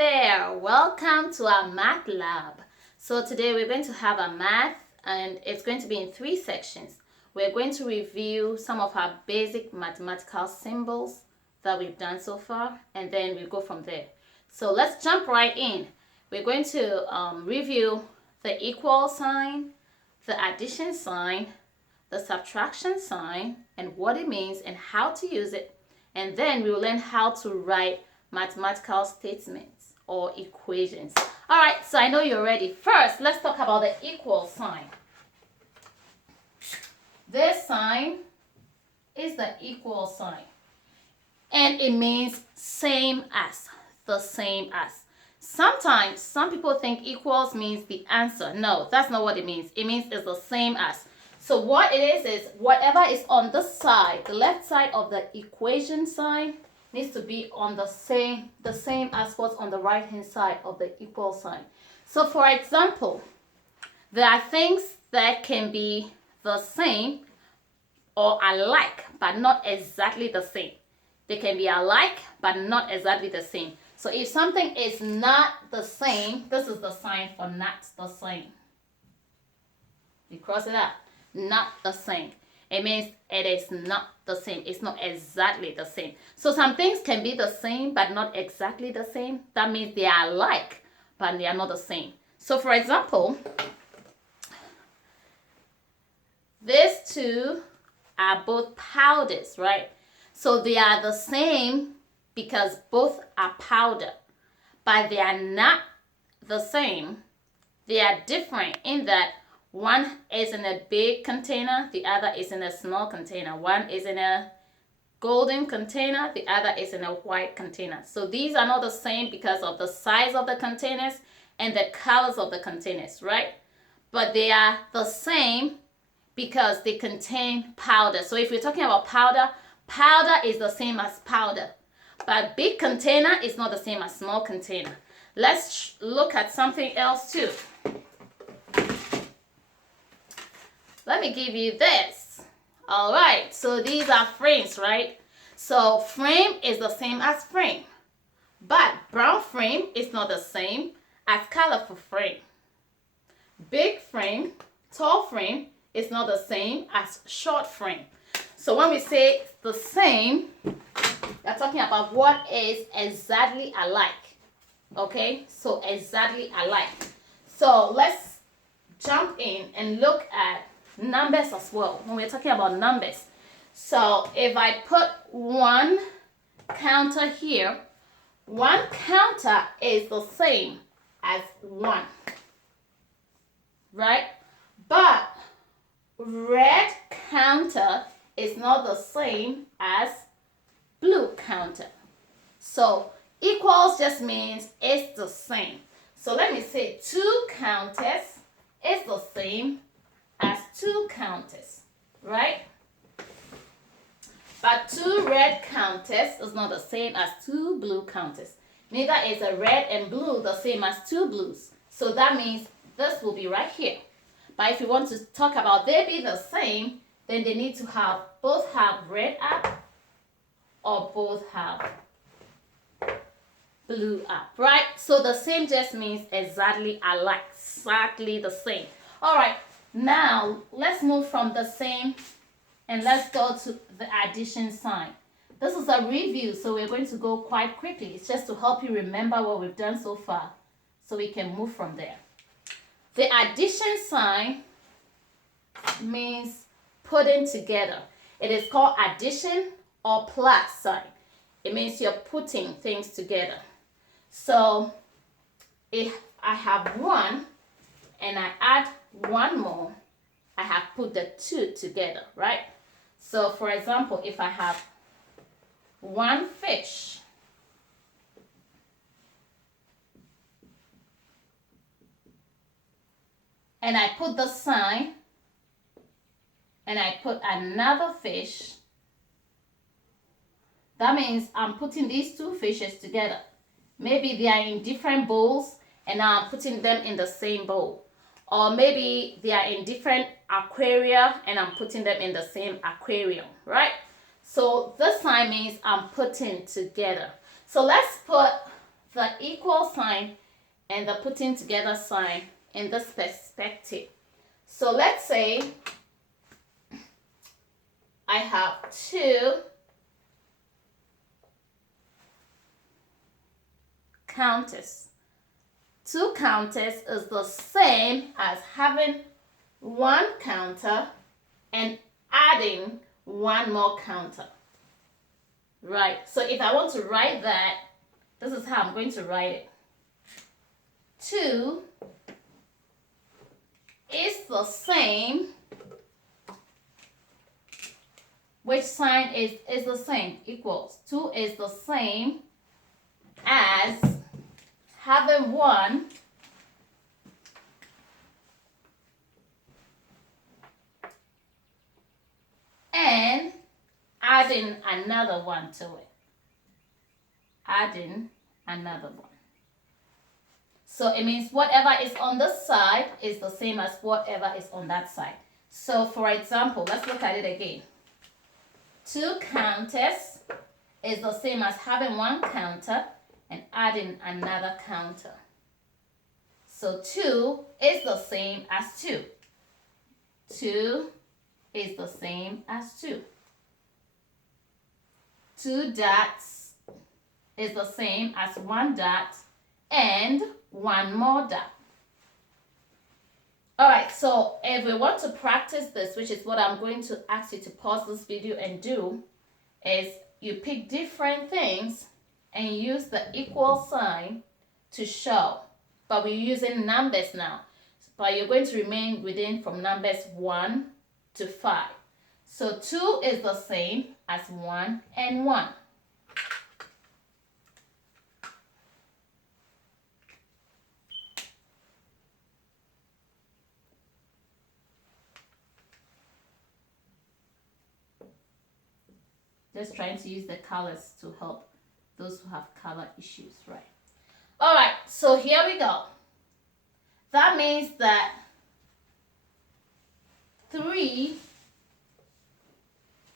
there, welcome to our math lab. So today we're going to have a math and it's going to be in 3 sections. We're going to review some of our basic mathematical symbols that we've done so far, and then we'll go from there. So let's jump right in. We're going to review the equal sign, the addition sign, the subtraction sign, and what it means and how to use it. And then we will learn how to write mathematical statements or equations. All right, so I know you're ready. First, let's talk about the equal sign. This sign is the equal sign, and it means same as, the same as. Sometimes some people think equals means the answer. No, that's not what it means. It means it's the same as. So what it is whatever is on this side, the left side of the equation sign, needs to be on the same as what's on the right hand side of the equal sign. So for example, there are things that can be the same or alike but not exactly the same. They can be alike but not exactly the same. So if something is not the same, this is the sign for not the same. You cross it out. Not the same. It means it is not the same. It's not exactly the same. So some things can be the same but not exactly the same. That means they are alike but they are not the same. So for example, these two are both powders, right? So they are the same because both are powder, but they are not the same. They are different in that one is in a big container, the other is in a small container. One is in a golden container, the other is in a white container. So these are not the same because of the size of the containers and the colors of the containers, right? But they are the same because they contain powder. So if we're talking about powder, powder is the same as powder. But big container is not the same as small container. Let's look at something else too. Let me give you this. All right, so these are frames, right? So frame is the same as frame, but brown frame is not the same as colorful frame. Big frame, tall frame is not the same as short frame. So when we say the same, we're talking about what is exactly alike. Okay, so exactly alike. So let's jump in and look at numbers as well when we're talking about numbers. So if I put one counter here, one counter is the same as 1, right? But red counter is not the same as blue counter. So equals just means it's the same. So let me say 2 counters is the same as 2 counters, right? But 2 red counters is not the same as 2 blue counters. Neither is a red and blue the same as 2 blues. So that means this will be right here. But if you want to talk about they be the same, then they need to have both have red up or both have blue up, right? So the same just means exactly alike, exactly the same. All right. Now, let's move from the same and let's go to the addition sign. This is a review, so we're going to go quite quickly. It's just to help you remember what we've done so far so we can move from there. The addition sign means putting together. It is called addition or plus sign. It means you're putting things together. So if I have 1 and I add 1 more, I have put the 2 together, right? So for example, if I have 1 fish and I put the sign and I put another fish, that means I'm putting these 2 fishes together. Maybe they are in different bowls and now I'm putting them in the same bowl. Or maybe they are in different aquaria and I'm putting them in the same aquarium, right? So this sign means I'm putting together. So let's put the equal sign and the putting together sign in this perspective. So let's say I have 2 counters. 2 counters is the same as having 1 counter and adding 1 more counter. Right, so if I want to write that, this is how I'm going to write it. 2 is the same. Which sign is the same? Equals. 2 is the same as having 1 and adding another 1 to it. Adding another 1. So it means whatever is on this side is the same as whatever is on that side. So for example, let's look at it again. 2 counters is the same as having 1 counter and adding another counter. So 2 is the same as 2. 2 is the same as 2. 2 dots is the same as 1 dot and 1 more dot. Alright, so if we want to practice this, which is what I'm going to ask you to pause this video and do, is you pick different things and use the equal sign to show. But we're using numbers now. But you're going to remain within from numbers 1 to 5. So 2 is the same as 1 and 1. Just trying to use the colors to help those who have color issues, right? All right, so here we go. That means that 3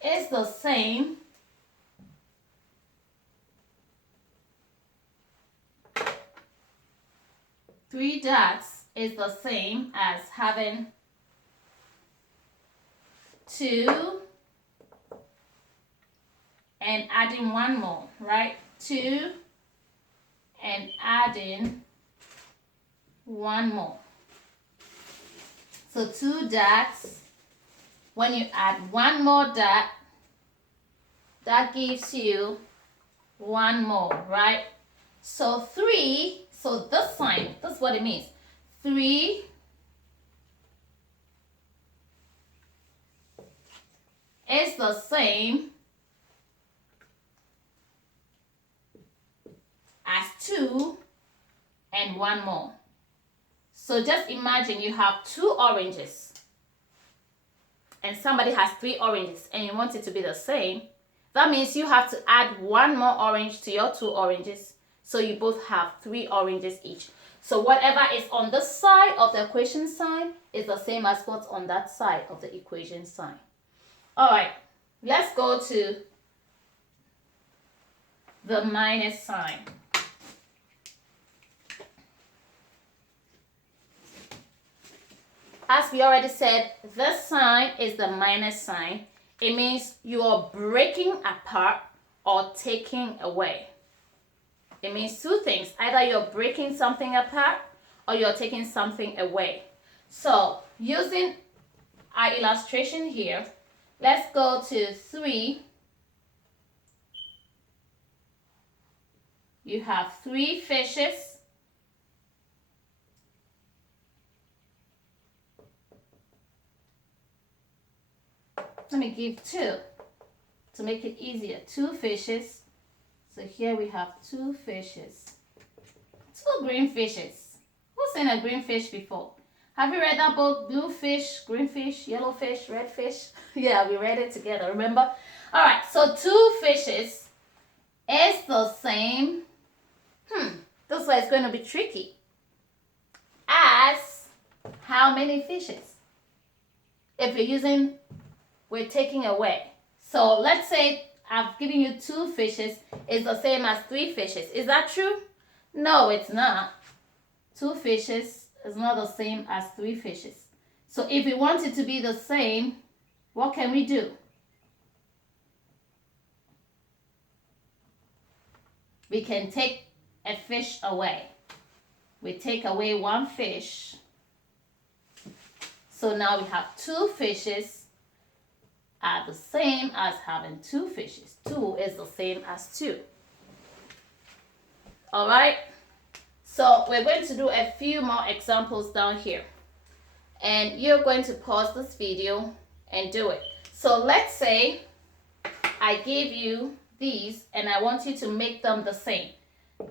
is the same Three dots is the same as having 2 and adding 1 more, right? 2 and adding 1 more. So 2 dots, when you add 1 more dot, that gives you 1 more, right? So 3, so this sign, this is what it means. 3 is the same as 2 and 1 more. So just imagine you have 2 oranges and somebody has 3 oranges and you want it to be the same. That means you have to add 1 more orange to your 2 oranges, so you both have 3 oranges each. So whatever is on this side of the equation sign is the same as what's on that side of the equation sign. All right, let's go to the minus sign. As we already said, this sign is the minus sign. It means you are breaking apart or taking away. It means 2 things. Either you're breaking something apart or you're taking something away. So using our illustration here, let's go to 3. You have 3 fishes. Let me give 2 to make it easier. 2 fishes. So here we have 2 fishes. 2 green fishes. Who's seen a green fish before? Have you read that book? Blue fish, green fish, yellow fish, red fish? Yeah, we read it together, remember? All right, so 2 fishes is the same. This way it's going to be tricky. As how many fishes? If you're using, we're taking away. So let's say I've given you 2 fishes is the same as 3 fishes. Is that true? No, it's not. 2 fishes is not the same as 3 fishes. So if we want it to be the same, what can we do? We can take a fish away. We take away 1 fish. So now we have 2 fishes are the same as having 2 fishes. 2 is the same as 2. All right? So we're going to do a few more examples down here. And you're going to pause this video and do it. So let's say I give you these and I want you to make them the same.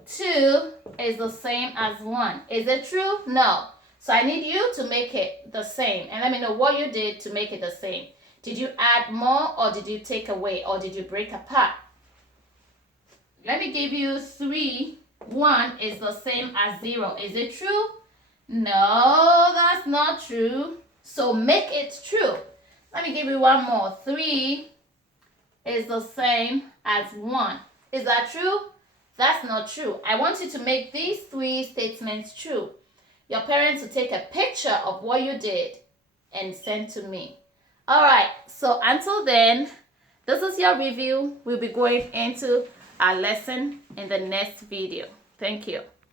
2 is the same as 1. Is it true? No. So I need you to make it the same. And let me know what you did to make it the same. Did you add more or did you take away or did you break apart? Let me give you 3. 1 is the same as 0. Is it true? No, that's not true. So make it true. Let me give you one more. 3 is the same as 1. Is that true? That's not true. I want you to make these 3 statements true. Your parents will take a picture of what you did and send to me. All right, so until then, this is your review. We'll be going into our lesson in the next video. Thank you.